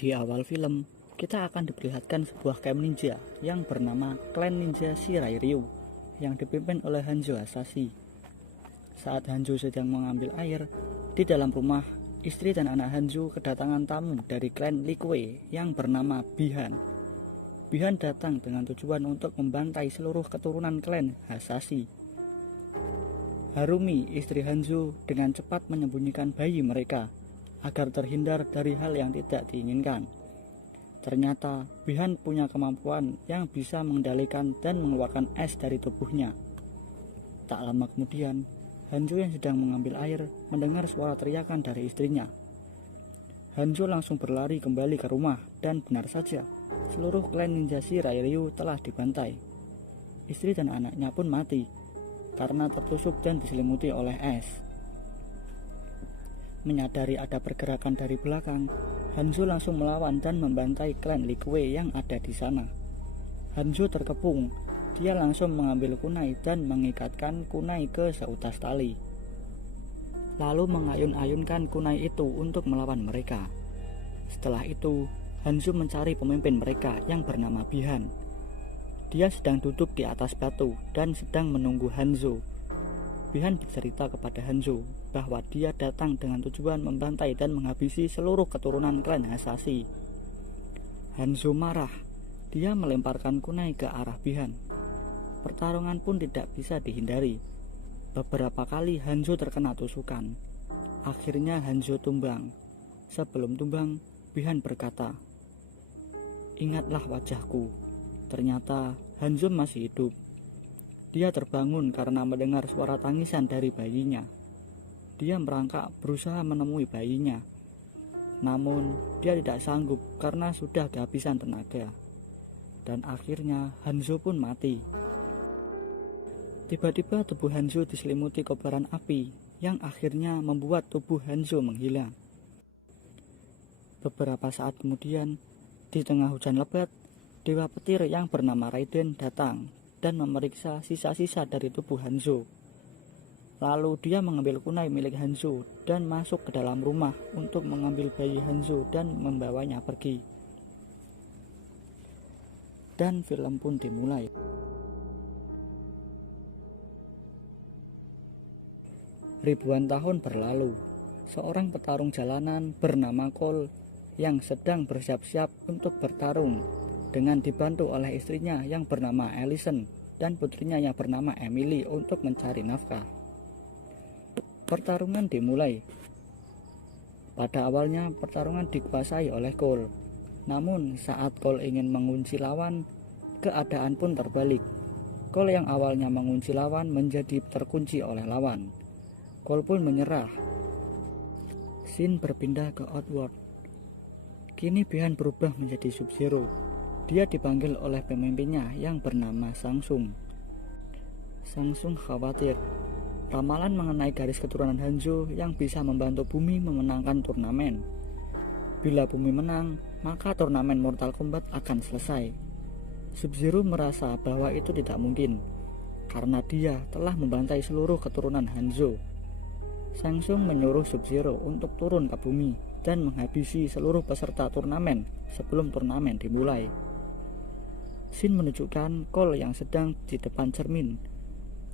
Di awal film, kita akan diperlihatkan sebuah camp ninja yang bernama Klan Ninja Shirai Ryu yang dipimpin oleh Hanzo Hasashi. Saat Hanzo sedang mengambil air, di dalam rumah, istri dan anak Hanzo kedatangan tamu dari klan Likue yang bernama Bihan. Bihan datang dengan tujuan untuk membantai seluruh keturunan klan Hasashi. Harumi, istri Hanzo, dengan cepat menyembunyikan bayi mereka agar terhindar dari hal yang tidak diinginkan. Ternyata Bihan punya kemampuan yang bisa mengendalikan dan mengeluarkan es dari tubuhnya. Tak lama kemudian, Hanzo yang sedang mengambil air mendengar suara teriakan dari istrinya. Hanzo langsung berlari kembali ke rumah dan benar saja, seluruh klan ninja Shirai Ryu telah dibantai. Istri dan anaknya pun mati karena tertusuk dan diselimuti oleh es. Menyadari ada pergerakan dari belakang, Hanzo langsung melawan dan membantai klan Likue yang ada di sana. Hanzo terkepung, dia langsung mengambil kunai dan mengikatkan kunai ke seutas tali. Lalu mengayun-ayunkan kunai itu untuk melawan mereka. Setelah itu, Hanzo mencari pemimpin mereka yang bernama Bihan. Dia sedang duduk di atas batu dan sedang menunggu Hanzo. Bihan bercerita kepada Hanzo bahwa dia datang dengan tujuan membantai dan menghabisi seluruh keturunan klan Hasashi. Hanzo marah, dia melemparkan kunai ke arah Bihan. Pertarungan pun tidak bisa dihindari. Beberapa kali Hanzo terkena tusukan. Akhirnya Hanzo tumbang. Sebelum tumbang, Bihan berkata, "Ingatlah wajahku." Ternyata Hanzo masih hidup. Dia terbangun karena mendengar suara tangisan dari bayinya. Dia merangkak berusaha menemui bayinya. Namun, dia tidak sanggup karena sudah kehabisan tenaga. Dan akhirnya Hanzo pun mati. Tiba-tiba tubuh Hanzo diselimuti kobaran api yang akhirnya membuat tubuh Hanzo menghilang. Beberapa saat kemudian, di tengah hujan lebat, dewa petir yang bernama Raiden datang dan memeriksa sisa-sisa dari tubuh Hanzo. Lalu dia mengambil kunai milik Hanzo dan masuk ke dalam rumah untuk mengambil bayi Hanzo dan membawanya pergi. Dan film pun dimulai. Ribuan tahun berlalu, seorang petarung jalanan bernama Cole yang sedang bersiap-siap untuk bertarung dengan dibantu oleh istrinya yang bernama Allison dan putrinya yang bernama Emily untuk mencari nafkah. Pertarungan dimulai. Pada awalnya pertarungan dikuasai oleh Cole. Namun saat Cole ingin mengunci lawan, keadaan pun terbalik. Cole yang awalnya mengunci lawan menjadi terkunci oleh lawan. Cole pun menyerah. Scene berpindah ke Outworld. Kini Bihan berubah menjadi Sub-Zero. Dia dipanggil oleh pemimpinnya yang bernama Sangsung. Sangsung khawatir. Ramalan mengenai garis keturunan Hanzo yang bisa membantu bumi memenangkan turnamen. Bila bumi menang, maka turnamen Mortal Kombat akan selesai. Sub-Zero merasa bahwa itu tidak mungkin, karena dia telah membantai seluruh keturunan Hanzo. Sangsung menyuruh Sub-Zero untuk turun ke bumi dan menghabisi seluruh peserta turnamen sebelum turnamen dimulai. Scene menunjukkan Cole yang sedang di depan cermin.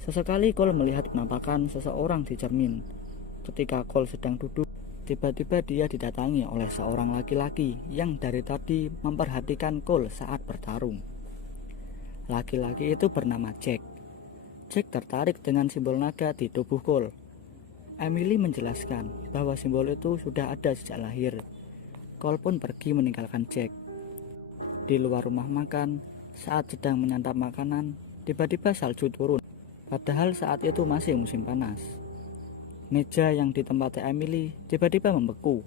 Sesekali Cole melihat penampakan seseorang di cermin. Ketika Cole sedang duduk, tiba-tiba dia didatangi oleh seorang laki-laki yang dari tadi memperhatikan Cole saat bertarung. Laki-laki itu bernama Jack. Jack tertarik dengan simbol naga di tubuh Cole. Emily menjelaskan bahwa simbol itu sudah ada sejak lahir. Cole pun pergi meninggalkan Jack. Di luar rumah makan, saat sedang menyantap makanan, tiba-tiba salju turun. Padahal saat itu masih musim panas. Meja yang ditempati Emily tiba-tiba membeku.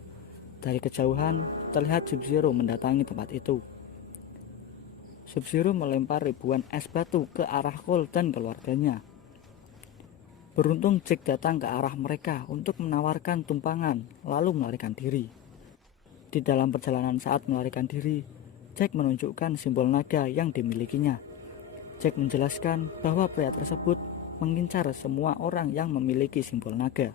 Dari kejauhan, terlihat Sub-Zero mendatangi tempat itu. Sub-Zero melempar ribuan es batu ke arah Cole dan keluarganya. Beruntung Jack datang ke arah mereka untuk menawarkan tumpangan, lalu melarikan diri. Di dalam perjalanan saat melarikan diri, Jack menunjukkan simbol naga yang dimilikinya. Jack menjelaskan bahwa pria tersebut mengincar semua orang yang memiliki simbol naga.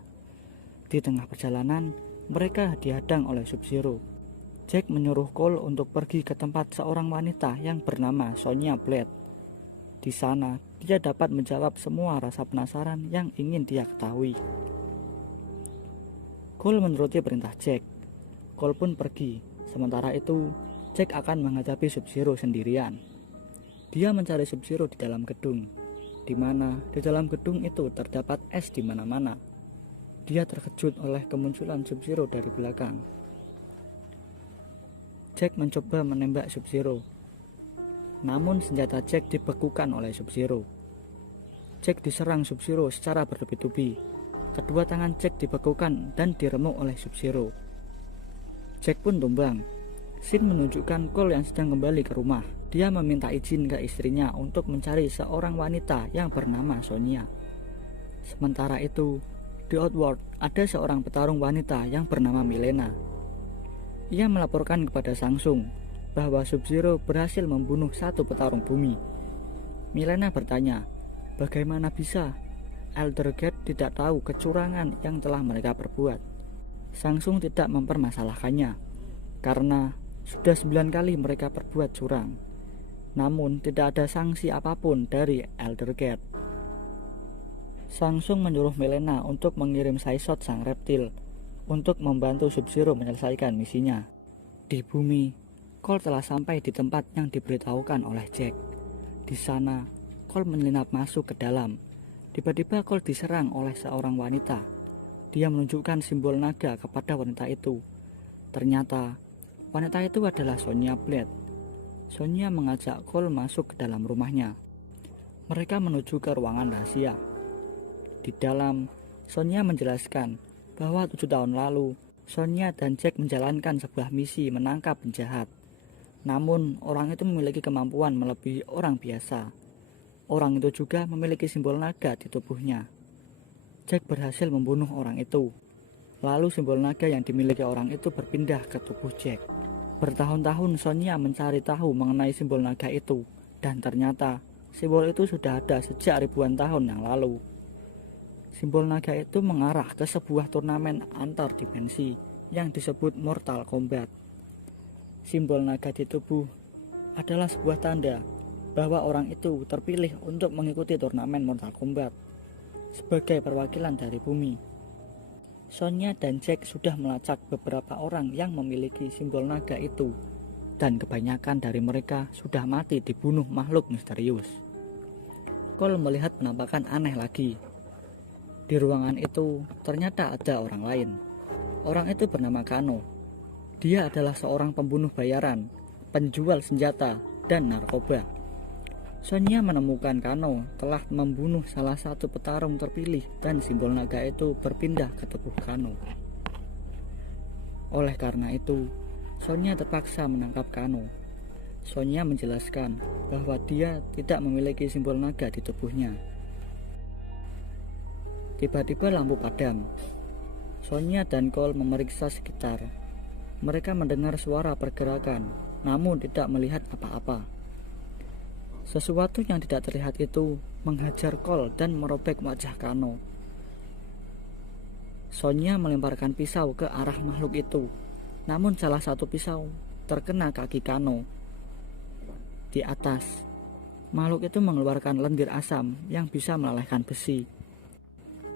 Di tengah perjalanan, mereka dihadang oleh Sub-Zero. Jack menyuruh Cole untuk pergi ke tempat seorang wanita yang bernama Sonia Blade. Di sana, dia dapat menjawab semua rasa penasaran yang ingin dia ketahui. Cole menuruti perintah Jack. Cole pun pergi. Sementara itu, Jack akan menghadapi Sub-Zero sendirian. Dia mencari Sub-Zero di dalam gedung, di mana di dalam gedung itu terdapat es di mana-mana. Dia terkejut oleh kemunculan Sub-Zero dari belakang. Jack mencoba menembak Sub-Zero, namun senjata Jack dibekukan oleh Sub-Zero. Jack diserang Sub-Zero secara bertubi-tubi. Kedua tangan Jack dibekukan dan diremuk oleh Sub-Zero. Jack pun tumbang. Scene menunjukkan Cole yang sedang kembali ke rumah. Dia meminta izin ke istrinya untuk mencari seorang wanita yang bernama Sonia. Sementara itu, di Outworld ada seorang petarung wanita yang bernama Milena. Ia melaporkan kepada Samsung bahwa Sub-Zero berhasil membunuh satu petarung bumi. Milena bertanya, bagaimana bisa Elder Gate tidak tahu kecurangan yang telah mereka perbuat. Samsung tidak mempermasalahkannya, karena sudah 9 kali mereka berbuat curang. Namun tidak ada sanksi apapun dari Elder Gate. Samsung menyuruh Milena untuk mengirim Saishot sang reptil untuk membantu Sub-Zero menyelesaikan misinya. Di bumi, Cole telah sampai di tempat yang diberitahukan oleh Jack. Di sana, Cole menyelinap masuk ke dalam. Tiba-tiba Cole diserang oleh seorang wanita. Dia menunjukkan simbol naga kepada wanita itu. Ternyata, wanita itu adalah Sonia Blade. Sonia mengajak Cole masuk ke dalam rumahnya. Mereka menuju ke ruangan rahasia. Di dalam, Sonia menjelaskan bahwa 7 tahun lalu, Sonia dan Jack menjalankan sebuah misi menangkap penjahat. Namun, orang itu memiliki kemampuan melebihi orang biasa. Orang itu juga memiliki simbol naga di tubuhnya. Jack berhasil membunuh orang itu. Lalu simbol naga yang dimiliki orang itu berpindah ke tubuh Jack. Bertahun-tahun Sonia mencari tahu mengenai simbol naga itu, dan ternyata simbol itu sudah ada sejak ribuan tahun yang lalu. Simbol naga itu mengarah ke sebuah turnamen antar dimensi yang disebut Mortal Kombat. Simbol naga di tubuh adalah sebuah tanda bahwa orang itu terpilih untuk mengikuti turnamen Mortal Kombat sebagai perwakilan dari bumi. Sonia dan Jack sudah melacak beberapa orang yang memiliki simbol naga itu, dan kebanyakan dari mereka sudah mati dibunuh makhluk misterius. Cole melihat penampakan aneh lagi. Di ruangan itu ternyata ada orang lain. Orang itu bernama Kano. Dia adalah seorang pembunuh bayaran, penjual senjata, dan narkoba. Sonia menemukan Kano telah membunuh salah satu petarung terpilih dan simbol naga itu berpindah ke tubuh Kano. Oleh karena itu, Sonia terpaksa menangkap Kano. Sonia menjelaskan bahwa dia tidak memiliki simbol naga di tubuhnya. Tiba-tiba lampu padam. Sonia dan Cole memeriksa sekitar. Mereka mendengar suara pergerakan, namun tidak melihat apa-apa. Sesuatu yang tidak terlihat itu menghajar Cole dan merobek wajah Kano. Sonia melemparkan pisau ke arah makhluk itu, namun salah satu pisau terkena kaki Kano. Di atas, makhluk itu mengeluarkan lendir asam yang bisa melelehkan besi.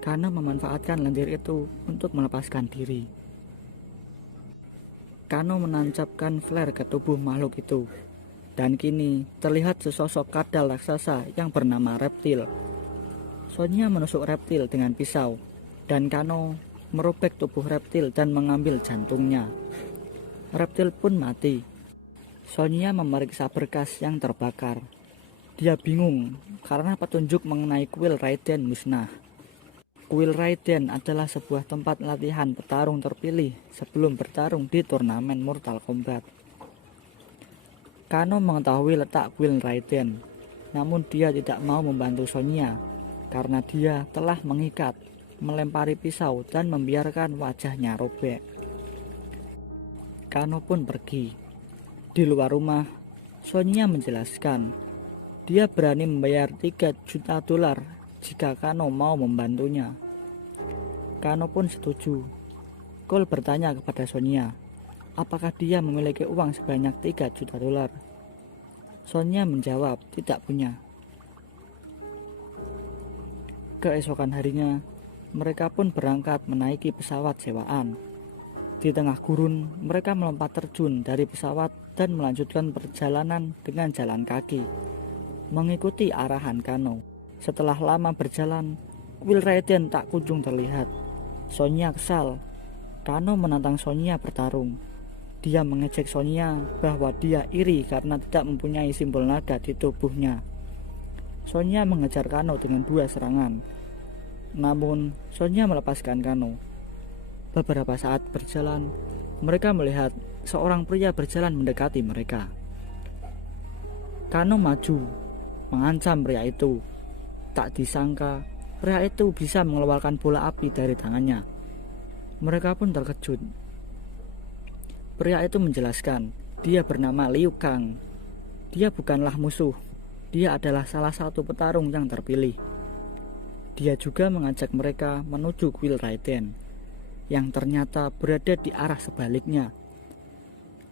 Kano memanfaatkan lendir itu untuk melepaskan diri. Kano menancapkan flare ke tubuh makhluk itu, dan kini terlihat sesosok kadal raksasa yang bernama Reptil. Sonia menusuk Reptil dengan pisau, dan Kano merobek tubuh Reptil dan mengambil jantungnya. Reptil pun mati. Sonia memeriksa berkas yang terbakar. Dia bingung karena petunjuk mengenai kuil Raiden musnah. Kuil Raiden adalah sebuah tempat latihan petarung terpilih sebelum bertarung di turnamen Mortal Kombat. Kano mengetahui letak kuil Raiden, namun dia tidak mau membantu Sonia karena dia telah mengikat, melempari pisau dan membiarkan wajahnya robek. Kano pun pergi. Di luar rumah, Sonia menjelaskan dia berani membayar 3 juta dolar jika Kano mau membantunya. Kano pun setuju. Cole bertanya kepada Sonia, apakah dia memiliki uang sebanyak 3 juta dolar. Sonya menjawab tidak punya. Keesokan harinya, mereka pun berangkat menaiki pesawat sewaan. Di tengah gurun, mereka melompat terjun dari pesawat dan melanjutkan perjalanan dengan jalan kaki, mengikuti arahan Kano. Setelah lama berjalan, Will Raiden tak kunjung terlihat. Sonya kesal. Kano menantang Sonya bertarung. Dia mengejek Sonya bahwa dia iri karena tidak mempunyai simbol naga di tubuhnya. Sonya mengejar Kano dengan 2 serangan. Namun, Sonya melepaskan Kano. Beberapa saat berjalan, mereka melihat seorang pria berjalan mendekati mereka. Kano maju, mengancam pria itu. Tak disangka, pria itu bisa mengeluarkan bola api dari tangannya. Mereka pun terkejut. Pria itu menjelaskan, dia bernama Liu Kang. Dia bukanlah musuh, dia adalah salah satu petarung yang terpilih. Dia juga mengajak mereka menuju Will Raiden, yang ternyata berada di arah sebaliknya.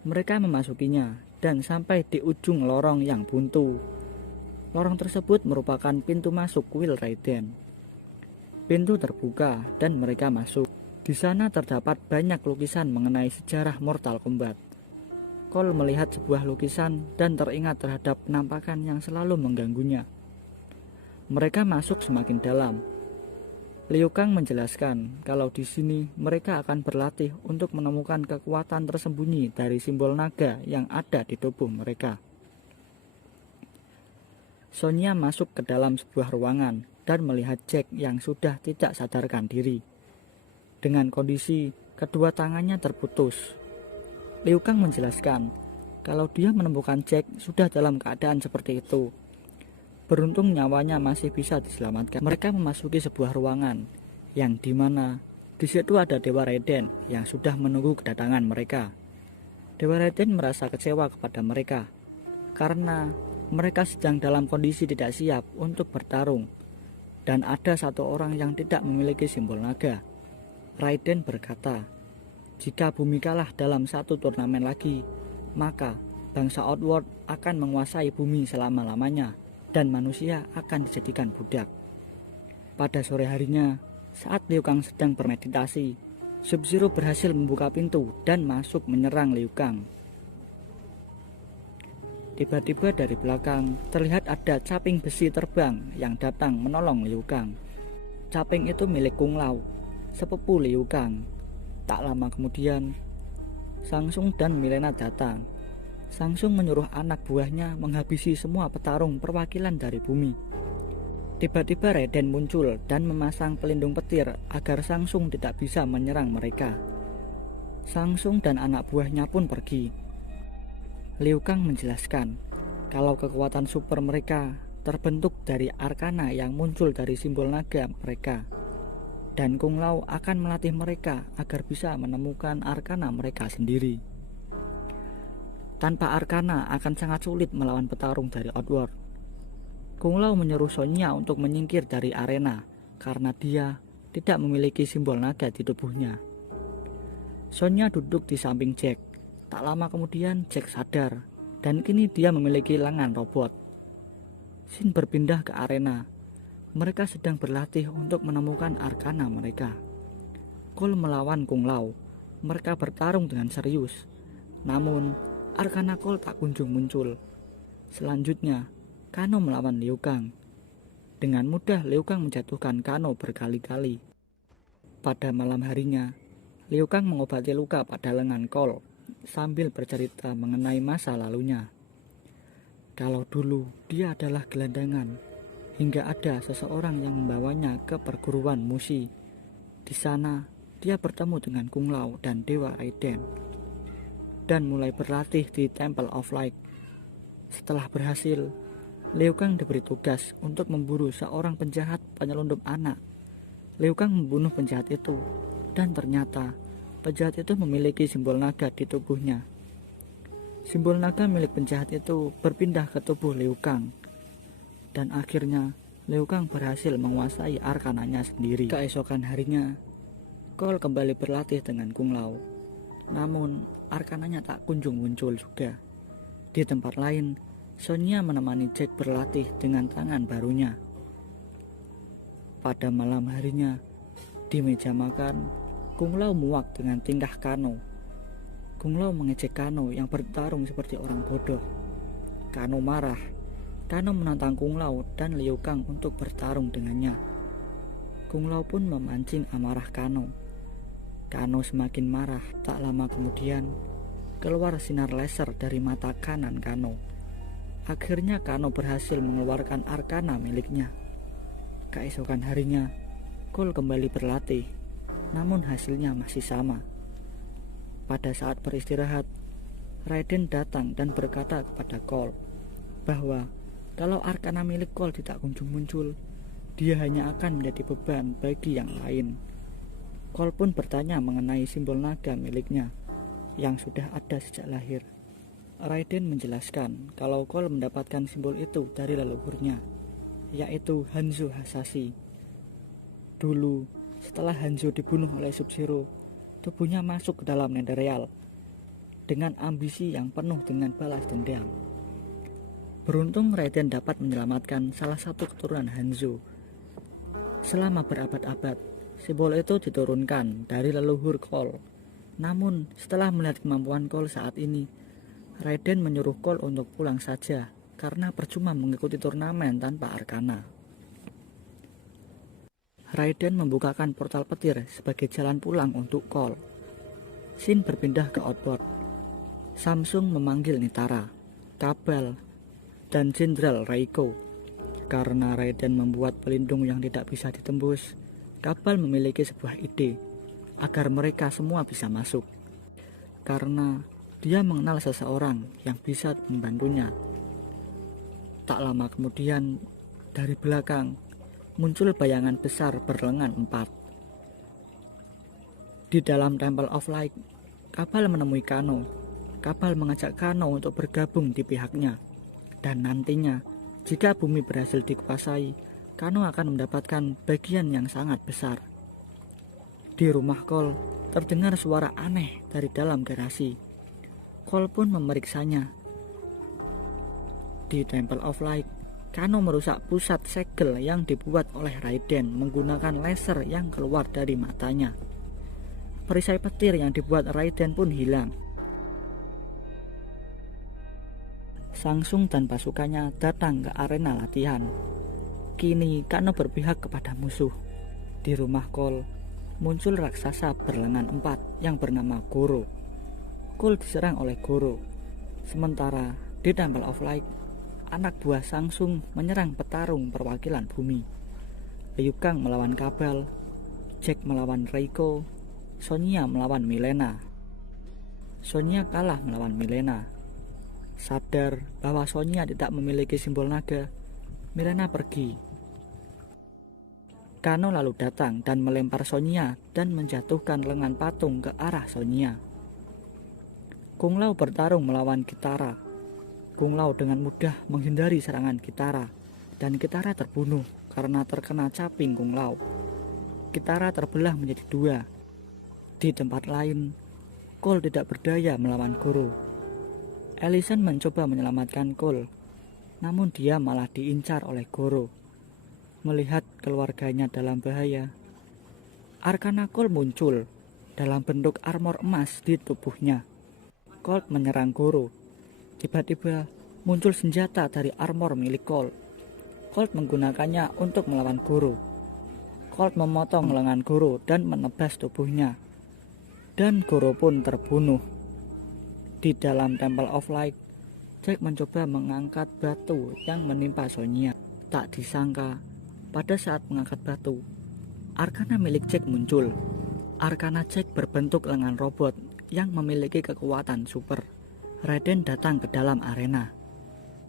Mereka memasukinya dan sampai di ujung lorong yang buntu. Lorong tersebut merupakan pintu masuk Will Raiden. Pintu terbuka dan mereka masuk. Di sana terdapat banyak lukisan mengenai sejarah Mortal Kombat. Cole melihat sebuah lukisan dan teringat terhadap penampakan yang selalu mengganggunya. Mereka masuk semakin dalam. Liu Kang menjelaskan kalau di sini mereka akan berlatih untuk menemukan kekuatan tersembunyi dari simbol naga yang ada di tubuh mereka. Sonya masuk ke dalam sebuah ruangan dan melihat Jack yang sudah tidak sadarkan diri. Dengan kondisi kedua tangannya terputus. Liu Kang menjelaskan kalau dia menemukan Jack sudah dalam keadaan seperti itu. Beruntung nyawanya masih bisa diselamatkan. Mereka memasuki sebuah ruangan yang dimana di situ ada Dewa Raiden yang sudah menunggu kedatangan mereka. Dewa Raiden merasa kecewa kepada mereka karena mereka sedang dalam kondisi tidak siap untuk bertarung dan ada satu orang yang tidak memiliki simbol naga. Raiden berkata, jika bumi kalah dalam satu turnamen lagi, maka bangsa Outworld akan menguasai bumi selama-lamanya dan manusia akan dijadikan budak. Pada sore harinya, saat Liu Kang sedang bermeditasi, Sub-Zero berhasil membuka pintu dan masuk menyerang Liu Kang. Tiba-tiba dari belakang terlihat ada caping besi terbang yang datang menolong Liu Kang. Caping itu milik Kung Lao, sepupu Liu Kang. Tak lama kemudian, Sangsung dan Milena datang. Sangsung menyuruh anak buahnya menghabisi semua petarung perwakilan dari bumi. Tiba-tiba Raiden muncul dan memasang pelindung petir agar Sangsung tidak bisa menyerang mereka. Sangsung dan anak buahnya pun pergi. Liu Kang menjelaskan kalau kekuatan super mereka terbentuk dari arkana yang muncul dari simbol naga mereka. Dan Kung Lao akan melatih mereka agar bisa menemukan arkana mereka sendiri. Tanpa arkana akan sangat sulit melawan petarung dari Outworld. Kung Lao menyuruh Sonya untuk menyingkir dari arena karena dia tidak memiliki simbol naga di tubuhnya. Sonya duduk di samping Jack. Tak lama kemudian Jack sadar dan kini dia memiliki lengan robot. Shin berpindah ke arena. Mereka sedang berlatih untuk menemukan arkana mereka. Cole melawan Kung Lao. Mereka bertarung dengan serius. Namun arkana Cole tak kunjung muncul. Selanjutnya, Kano melawan Liu Kang. Dengan mudah Liu Kang menjatuhkan Kano berkali-kali. Pada malam harinya, Liu Kang mengobati luka pada lengan Cole sambil bercerita mengenai masa lalunya. Kalau dulu dia adalah gelandangan, hingga ada seseorang yang membawanya ke perguruan Mushi. Di sana, dia bertemu dengan Kung Lao dan Dewa Raiden dan mulai berlatih di Temple of Light. Setelah berhasil, Liu Kang diberi tugas untuk memburu seorang penjahat penyelundup anak. Liu Kang membunuh penjahat itu, dan ternyata penjahat itu memiliki simbol naga di tubuhnya. Simbol naga milik penjahat itu berpindah ke tubuh Liu Kang, dan akhirnya Liu Kang berhasil menguasai arkananya sendiri. Keesokan harinya, Cole kembali berlatih dengan Kung Lao. Namun arkananya tak kunjung muncul juga. Di tempat lain, Sonia menemani Jack berlatih dengan tangan barunya. Pada malam harinya, di meja makan, Kung Lao muak dengan tingkah Kano. Kung Lao mengejek Kano yang bertarung seperti orang bodoh. Kano marah. Kano menantang Kung Lao dan Liu Kang untuk bertarung dengannya. Kung Lao pun memancing amarah Kano. Kano semakin marah. Tak lama kemudian, keluar sinar laser dari mata kanan Kano. Akhirnya Kano berhasil mengeluarkan arkana miliknya. Keesokan harinya, Cole kembali berlatih, namun hasilnya masih sama. Pada saat beristirahat, Raiden datang dan berkata kepada Cole bahwa kalau arkana milik Cole tidak kunjung muncul, dia hanya akan menjadi beban bagi yang lain. Cole pun bertanya mengenai simbol naga miliknya yang sudah ada sejak lahir. Raiden menjelaskan kalau Cole mendapatkan simbol itu dari leluhurnya, yaitu Hanzo Hasashi. Dulu, setelah Hanzo dibunuh oleh Sub-Zero, tubuhnya masuk ke dalam Netherrealm dengan ambisi yang penuh dengan balas dendam. Beruntung Raiden dapat menyelamatkan salah satu keturunan Hanzo. Selama berabad-abad, simbol itu diturunkan dari leluhur Cole. Namun, setelah melihat kemampuan Cole saat ini, Raiden menyuruh Cole untuk pulang saja karena percuma mengikuti turnamen tanpa arkana. Raiden membukakan portal petir sebagai jalan pulang untuk Cole. Shin berpindah ke outboard. Samsung memanggil Nitara, Kabal, dan Jenderal Reiko. Karena Raiden membuat pelindung yang tidak bisa ditembus, Kabal memiliki sebuah ide agar mereka semua bisa masuk. Karena dia mengenal seseorang yang bisa membantunya. Tak lama kemudian, dari belakang muncul bayangan besar berlengan 4. Di dalam Temple of Light, Kabal menemui Kano. Kabal mengajak Kano untuk bergabung di pihaknya. Dan nantinya, jika bumi berhasil dikuasai, Kano akan mendapatkan bagian yang sangat besar. Di rumah Cole, terdengar suara aneh dari dalam garasi. Cole pun memeriksanya. Di Temple of Light, Kano merusak pusat segel yang dibuat oleh Raiden menggunakan laser yang keluar dari matanya. Perisai petir yang dibuat Raiden pun hilang. Samsung dan pasukannya datang ke arena latihan. Kini Kano berpihak kepada musuh. Di rumah Cole, muncul raksasa berlengan 4 yang bernama Goro. Cole diserang oleh Goro. Sementara di Temple of Light, anak buah Samsung menyerang petarung perwakilan bumi. Liu Kang melawan Kabal, Jack melawan Reiko, Sonya melawan Milena. Sonya kalah melawan Milena. Sadar bahwa Sonya tidak memiliki simbol naga, Milena pergi. Kano lalu datang dan melempar Sonya dan menjatuhkan lengan patung ke arah Sonya. Kung Lao bertarung melawan Kitara. Kung Lao dengan mudah menghindari serangan Kitara, dan Kitara terbunuh karena terkena caping Kung Lao. Kitara terbelah menjadi 2. Di tempat lain, Cole tidak berdaya melawan Goro. Ellison mencoba menyelamatkan Cole, namun dia malah diincar oleh Goro. Melihat keluarganya dalam bahaya, arkana Cole muncul dalam bentuk armor emas di tubuhnya. Cole menyerang Goro. Tiba-tiba muncul senjata dari armor milik Cole. Cole menggunakannya untuk melawan Goro. Cole memotong lengan Goro dan menebas tubuhnya. Dan Goro pun terbunuh. Di dalam Temple of Light, Jack mencoba mengangkat batu yang menimpa Sonya. Tak disangka, pada saat mengangkat batu, arkana milik Jack muncul. Arkana Jack berbentuk lengan robot yang memiliki kekuatan super. Raiden datang ke dalam arena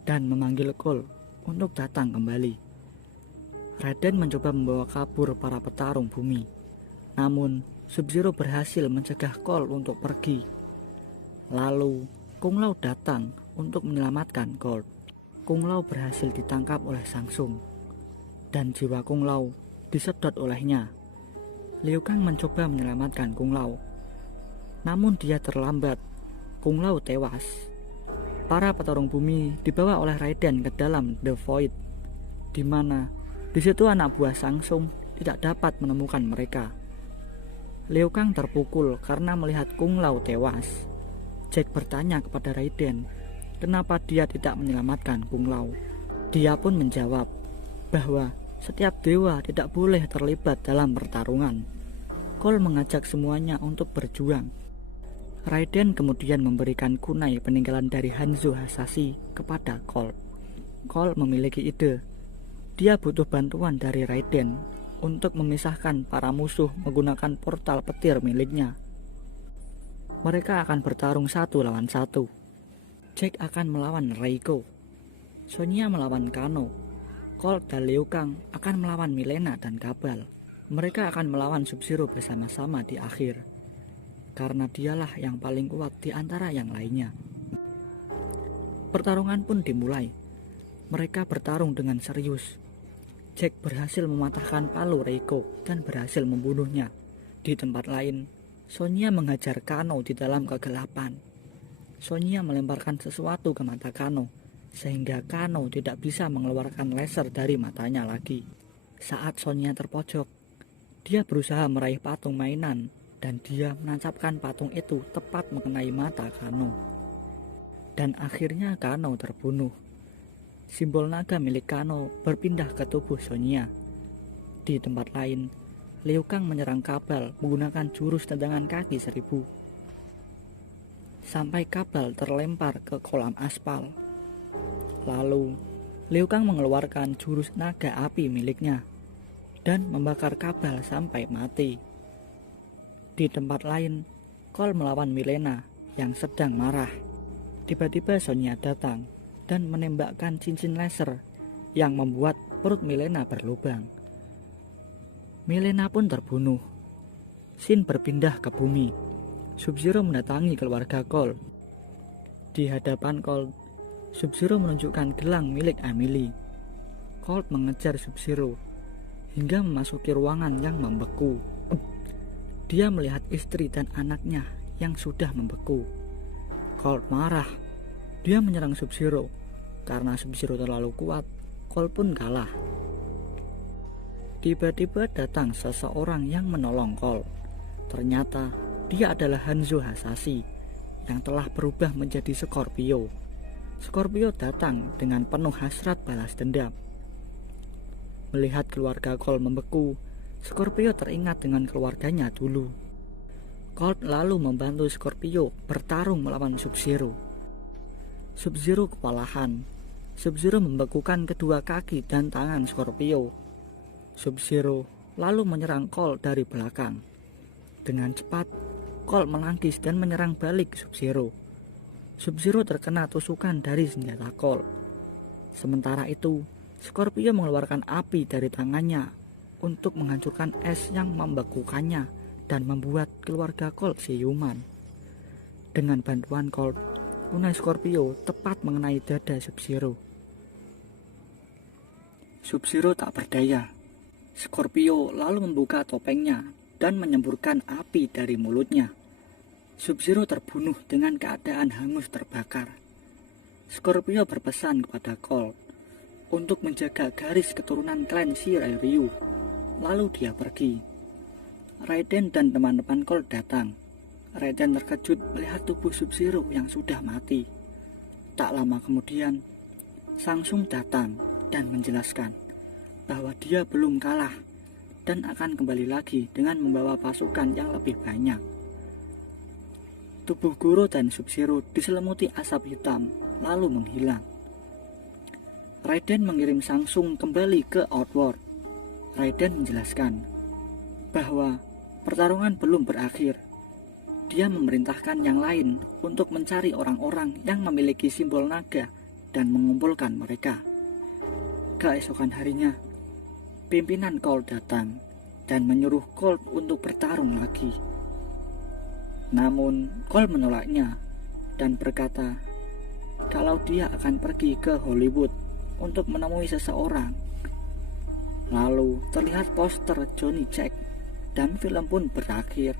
dan memanggil Cole untuk datang kembali. Raiden mencoba membawa kabur para petarung bumi. Namun, Sub-Zero berhasil mencegah Cole untuk pergi. Lalu, Kung Lao datang untuk menyelamatkan Cole. Kung Lao berhasil ditangkap oleh Samsung, dan jiwa Kung Lao disedot olehnya. Liu Kang mencoba menyelamatkan Kung Lao. Namun dia terlambat. Kung Lao tewas. Para petarung bumi dibawa oleh Raiden ke dalam The Void, di mana di situ anak buah Sangsung tidak dapat menemukan mereka. Liu Kang terpukul karena melihat Kung Lao tewas. Jack bertanya kepada Raiden, kenapa dia tidak menyelamatkan Kung Lao. Dia pun menjawab bahwa setiap dewa tidak boleh terlibat dalam pertarungan. Cole mengajak semuanya untuk berjuang. Raiden kemudian memberikan kunai peninggalan dari Hanzo Hasashi kepada Cole. Cole memiliki ide. Dia butuh bantuan dari Raiden untuk memisahkan para musuh menggunakan portal petir miliknya. Mereka akan bertarung 1 lawan 1. Jack akan melawan Reiko. Sonya melawan Kano. Colt dan Liu Kang akan melawan Milena dan Kabal. Mereka akan melawan Sub-Zero bersama-sama di akhir, karena dialah yang paling kuat di antara yang lainnya. Pertarungan pun dimulai. Mereka bertarung dengan serius. Jack berhasil mematahkan palu Reiko dan berhasil membunuhnya. Di tempat lain, Sonya menghajar Kano di dalam kegelapan. Sonya melemparkan sesuatu ke mata Kano, sehingga Kano tidak bisa mengeluarkan laser dari matanya lagi. Saat Sonya terpojok, dia berusaha meraih patung mainan, dan dia menancapkan patung itu tepat mengenai mata Kano. Dan akhirnya Kano terbunuh. Simbol naga milik Kano berpindah ke tubuh Sonya. Di tempat lain, Liu Kang menyerang Kabal menggunakan jurus tendangan kaki 1000. Sampai Kabal terlempar ke kolam aspal. Lalu, Liu Kang mengeluarkan jurus naga api miliknya dan membakar Kabal sampai mati. Di tempat lain, Cole melawan Milena yang sedang marah. Tiba-tiba Sonya datang dan menembakkan cincin laser yang membuat perut Milena berlubang. Milena pun terbunuh. Shin berpindah ke bumi. Sub-Zero mendatangi keluarga Cole. Di hadapan Cole, Sub-Zero menunjukkan gelang milik Emily. Colt mengejar Sub-Zero hingga memasuki ruangan yang membeku. Dia melihat istri dan anaknya yang sudah membeku. Colt marah. Dia menyerang Sub-Zero. Karena Sub-Zero terlalu kuat, Colt pun kalah. Tiba-tiba datang seseorang yang menolong Colt. Ternyata dia adalah Hanzo Hasashi yang telah berubah menjadi Scorpio. Scorpio datang dengan penuh hasrat balas dendam. Melihat keluarga Colt membeku, Scorpio teringat dengan keluarganya dulu. Colt lalu membantu Scorpio bertarung melawan Sub-Zero. Sub-Zero kewalahan. Sub-Zero membekukan kedua kaki dan tangan Scorpio. Sub-Zero lalu menyerang Colt dari belakang. Dengan cepat, Colt menangkis dan menyerang balik Sub-Zero. Sub-Zero terkena tusukan dari senjata Colt. Sementara itu, Scorpio mengeluarkan api dari tangannya untuk menghancurkan es yang membekukannya dan membuat keluarga Colt siuman. Dengan bantuan Colt, kunai Scorpio tepat mengenai dada Sub-Zero. Sub-Zero tak berdaya. Scorpio lalu membuka topengnya dan menyemburkan api dari mulutnya. Sub-Zero terbunuh dengan keadaan hangus terbakar. Scorpio berpesan kepada Colt untuk menjaga garis keturunan klan Shirai Ryu. Lalu dia pergi. Raiden dan teman-teman Colt datang. Raiden terkejut melihat tubuh Sub-Zero yang sudah mati. Tak lama kemudian, Sangsung datang dan menjelaskan bahwa dia belum kalah dan akan kembali lagi dengan membawa pasukan yang lebih banyak. Tubuh Goro dan Sub-Zero diselimuti asap hitam lalu menghilang. Raiden mengirim Sangsung kembali ke Outworld. Raiden menjelaskan bahwa pertarungan belum berakhir. Dia memerintahkan yang lain untuk mencari orang-orang yang memiliki simbol naga dan mengumpulkan mereka. Keesokan harinya, pimpinan Colt datang dan menyuruh Colt untuk bertarung lagi. Namun Colt menolaknya dan berkata kalau dia akan pergi ke Hollywood untuk menemui seseorang. Lalu terlihat poster Johnny Jack dan film pun berakhir.